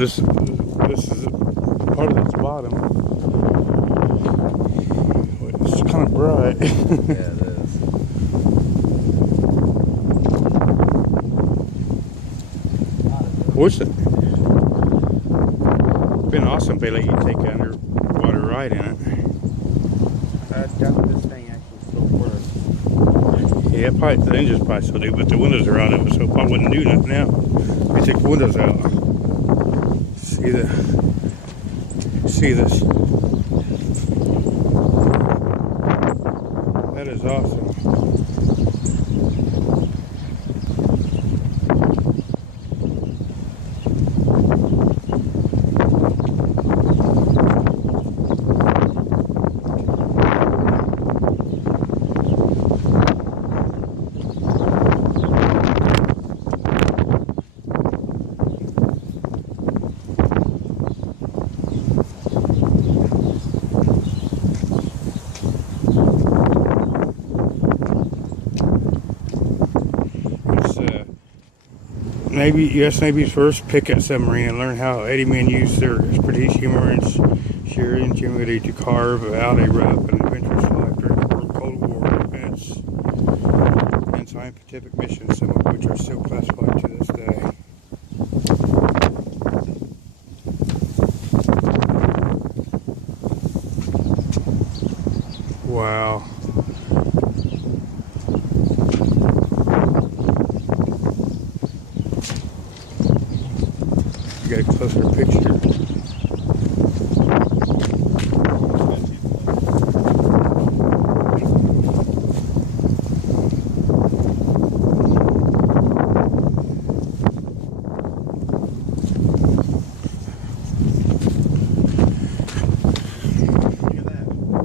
this is part of its bottom. It's kind of bright. Yeah, it is. Wish it. It'd been awesome if they let you take an underwater ride in it. I doubt this thing actually still works. Yeah, probably the engines probably still do, but the windows are out of it, so it probably wouldn't do nothing now. They take the windows out. See this? That is awesome. Navy's first pickup submarine, and learn how Eddie men used their expertise, humor, and sheer ingenuity to carve out a rough and adventurous life during Cold War events and scientific missions, some of which are still classified to this day. Wow. Get a closer picture.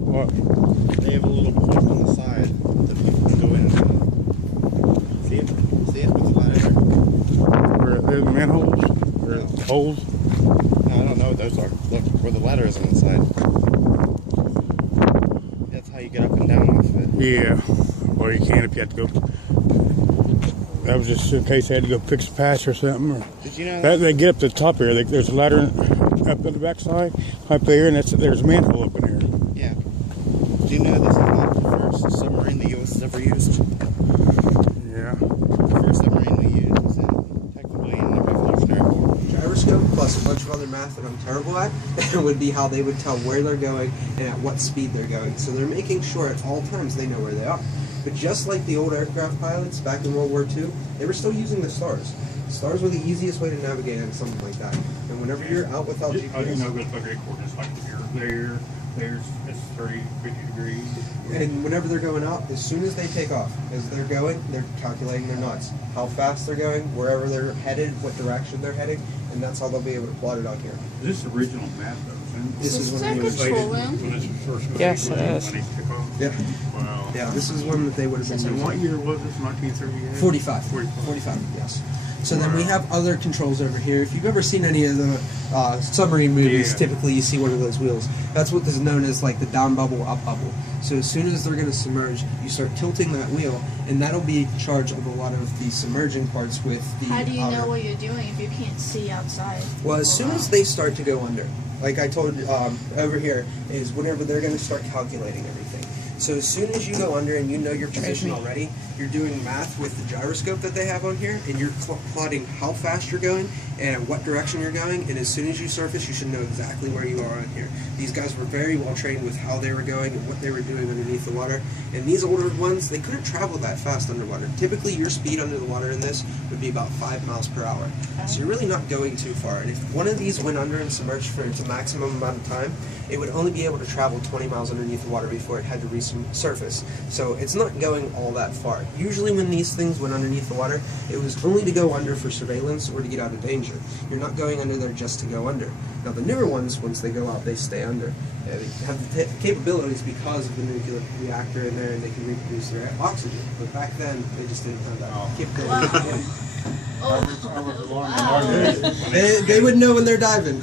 What? They have a little port on the side that people can go in. See it? See it? What's that in Where there's manholes? Or holes? there? No, I don't know what those are. Look, where the ladder is on the side. That's how you get up and down off of it. Yeah. Or you can if you have to go. That was just in case they had to go fix a patch or something. Or Did you know that they get up to the top here. There's a ladder up on the back side, up there, and there's a manhole up in here. Yeah. Do you know this is not the first submarine the U.S. has ever used? Yeah. The first submarine we used was technically in the Revolutionary War. Gyroscope plus a bunch of other math that I'm terrible at would be how they would tell where they're going and at what speed they're going. So they're making sure at all times they know where they are. But just like the old aircraft pilots back in World War II, they were still using the stars. Stars were the easiest way to navigate on something like that. And whenever you're out without GPS... How do you know it's like coordinates like here, there's it's 30, 50 degrees. And whenever they're going out, as soon as they take off, as they're going, they're calculating their knots, how fast they're going, wherever they're headed, what direction they're heading, and that's how they'll be able to plot it out here. Is this original map though? This is Is when that they control would... room? When this first Yes, it is. when they took off? Yeah. Wow. Yeah, this is one that they would have been And using. what year was this? 1938? 45. 45. 45, yes. So then we have other controls over here. If you've ever seen any of the submarine movies, Yeah. typically you see one of those wheels. That's what is known as like the down bubble, up bubble. So as soon as they're going to submerge, you start tilting that wheel, and that'll be in charge of a lot of the submerging parts with the How do you outer. know what you're doing if you can't see outside? Well, as soon as they start to go under, like I told over here, is whenever they're going to start calculating everything. So as soon as you go under and you know your position already, you're doing math with the gyroscope that they have on here, and you're plotting how fast you're going and what direction you're going, and as soon as you surface, you should know exactly where you are on here. These guys were very well trained with how they were going and what they were doing underneath the water, and these older ones, they couldn't travel that fast underwater. Typically, your speed under the water in this would be about 5 miles per hour. So you're really not going too far, and if one of these went under and submerged for its maximum amount of time, it would only be able to travel 20 miles underneath the water before it had to resurface. So it's not going all that far. Usually when these things went underneath the water, it was only to go under for surveillance or to get out of danger. You're not going under there just to go under. Now the newer ones, once they go out, they stay under. They have the capabilities because of the nuclear reactor in there, and they can reproduce their oxygen. But back then, they just didn't have that capability. Oh, wow. They would know when they're diving.